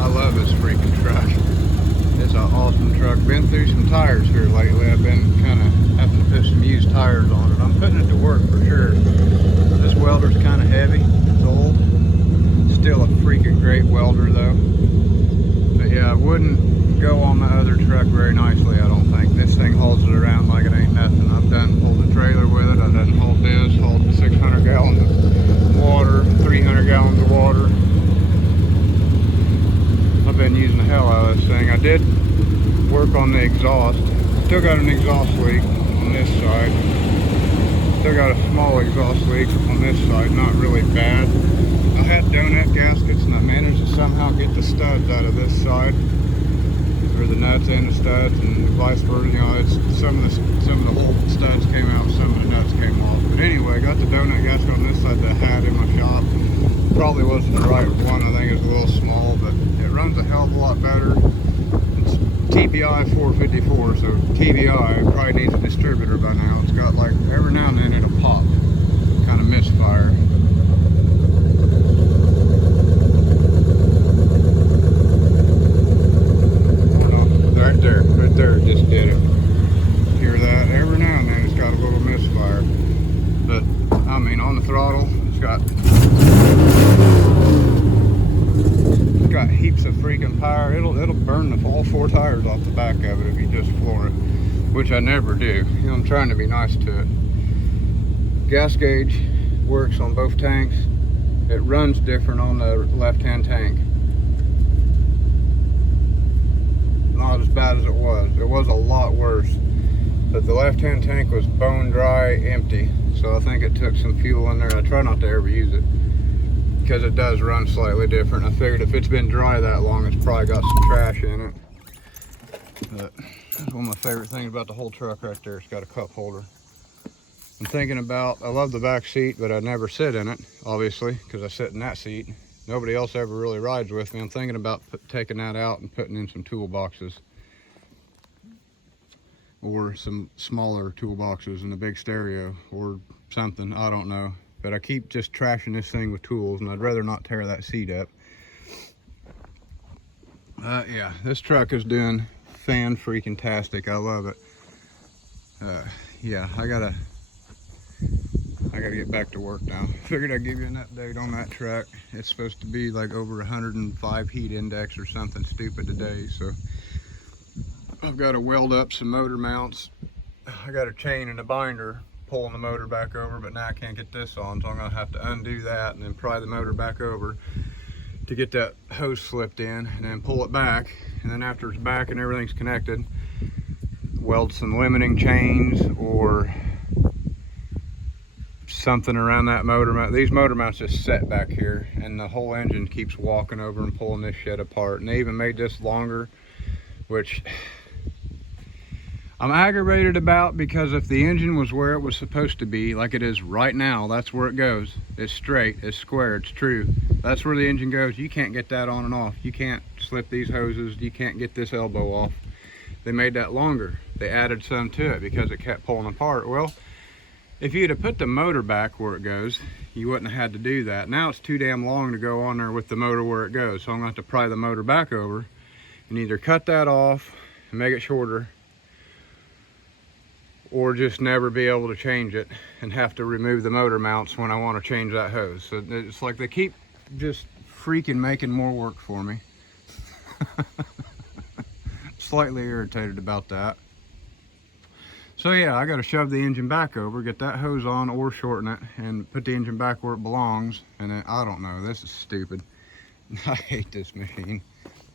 I love this freaking truck. It's an awesome truck. Been through some tires here lately. I've been kind of having to put some used tires on it. I'm putting it to work for sure. This welder's kind of heavy. It's old. Still a freaking great welder though. But yeah, it wouldn't go on the other truck very nicely, I don't think. This thing hauls it around like it ain't nothing. I've done pulled a trailer with it. I've done hauled this, hauled 600 gallons of water, 300 gallons of water. I've been using the hell out of this thing. I did work on the exhaust. Still got an exhaust leak on this side. Still got a small exhaust leak on this side, not really bad. I had donut gaskets and I managed to somehow get the studs out of this side, or the nuts and the studs, and vice versa. You know, it's some of the whole studs came out, some of the nuts came off. But anyway, got the donut gasket on this side that I had in my shop. Probably wasn't the right one. I think it's a little small, but it runs a hell of a lot better. It's TPI 454, so TBI probably needs a distributor by now. It's got like every now and then it'll pop, kind of misfire. Right there, it just did it. Hear that? Every now and then it's got a little misfire. But I mean, on the throttle, it's got heaps of freaking power. It'll burn all four tires off the back of it if you just floor it, which I never do. You know, I'm trying to be nice to it. Gas gauge works on both tanks. It runs different on the left-hand tank. Not as bad as it was. It was a lot worse. But the left-hand tank was bone dry, empty. So I think it took some fuel in there. I try not to ever use it because it does run slightly different. I figured if it's been dry that long, it's probably got some trash in it. But that's one of my favorite things about the whole truck right there. It's got a cup holder. I'm thinking about, I love the back seat, but I never sit in it, obviously, because I sit in that seat. Nobody else ever really rides with me. I'm thinking about taking that out and putting in some toolboxes, or some smaller toolboxes and a big stereo or something. I don't know. But I keep just trashing this thing with tools, and I'd rather not tear that seat up. Yeah, this truck is doing fan-freaking-tastic. I love it. Yeah, I gotta get back to work now. Figured I'd give you an update on that truck. It's supposed to be like over 105 heat index or something stupid today, so I've got to weld up some motor mounts. I got a chain and a binder pulling the motor back over, but now I can't get this on, so I'm gonna have to undo that and then pry the motor back over to get that hose slipped in, and then pull it back, and then after it's back and everything's connected, weld some limiting chains or something around that motor mount. These motor mounts just set back here, and the whole engine keeps walking over and pulling this shit apart. And they even made this longer, which I'm aggravated about, because if the engine was where it was supposed to be, like it is right now, that's where it goes. It's straight, it's square, it's true. That's where the engine goes. You can't get that on and off. You can't slip these hoses. You can't get this elbow off. They made that longer. They added some to it because it kept pulling apart. Well, if you'd have put the motor back where it goes, you wouldn't have had to do that. Now it's too damn long to go on there with the motor where it goes. So I'm gonna have to pry the motor back over and either cut that off and make it shorter, or just never be able to change it and have to remove the motor mounts when I want to change that hose. So it's like they keep just freaking making more work for me. Slightly irritated about that. So yeah, I got to shove the engine back over, get that hose on or shorten it, and put the engine back where it belongs. And then, I don't know, this is stupid. I hate this machine.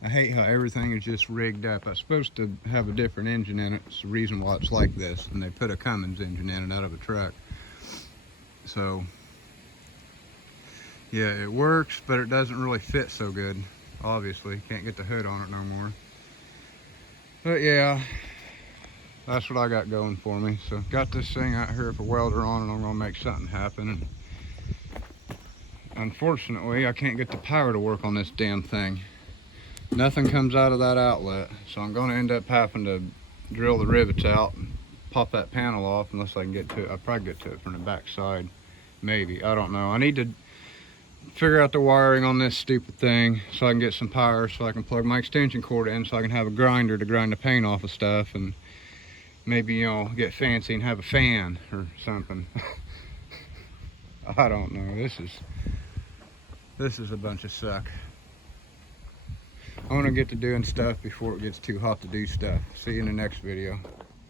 I hate how everything is just rigged up. It's supposed to have a different engine in it. It's the reason why it's like this. And they put a Cummins engine in it out of a truck. So, yeah, it works, but it doesn't really fit so good. Obviously, can't get the hood on it no more. But yeah, that's what I got going for me. So, got this thing out here with a welder on, and I'm gonna make something happen. And unfortunately, I can't get the power to work on this damn thing. Nothing comes out of that outlet, so I'm going to end up having to drill the rivets out and pop that panel off, unless I can get to it. I'll probably get to it from the back side, maybe. I don't know. I need to figure out the wiring on this stupid thing so I can get some power so I can plug my extension cord in so I can have a grinder to grind the paint off of stuff, and maybe, you know, get fancy and have a fan or something. I don't know. This is a bunch of suck. I want to get to doing stuff before it gets too hot to do stuff. See you in the next video.